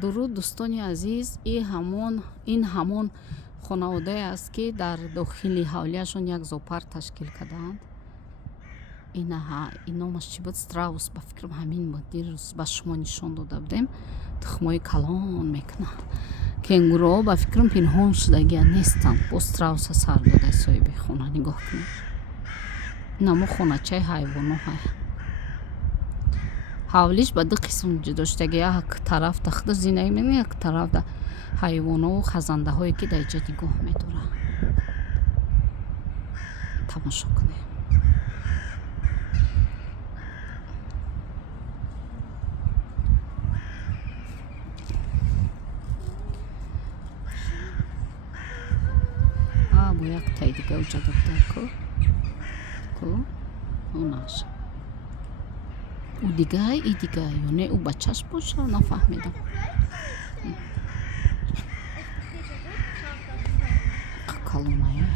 дуруд дӯстони азиз, ин ҳамон хонаводае аст, ки дар дохили ҳавлияшон як зоопарк ташкил кардаанд. ин номаш чӣ буд? Страус, ба фикрам ҳамин буд. дирӯз ба шумо нишон дода будем. тухмои калон мекунанд. Кенгуруҳо ба фикрам пинҳон шудагианд, нестанд. Бо страуса сар дода соҳиби хона нигоҳ кунед. Намо хоначаи ҳайвоно ҳай. ҳавлиш ба ду қисм ҷудо шудагӣ. Як тараф да худ зиндагӣ мекунад, як тараф да ҳайвонову хазандаҳое, ки дар ҷо нигоҳ медоранд. тамошо кунед. бо як таи дига уҷа додта ку онаш ӯ дигай и дигай, ё не ӯ бачаш боша, нафаҳмидам. Калоная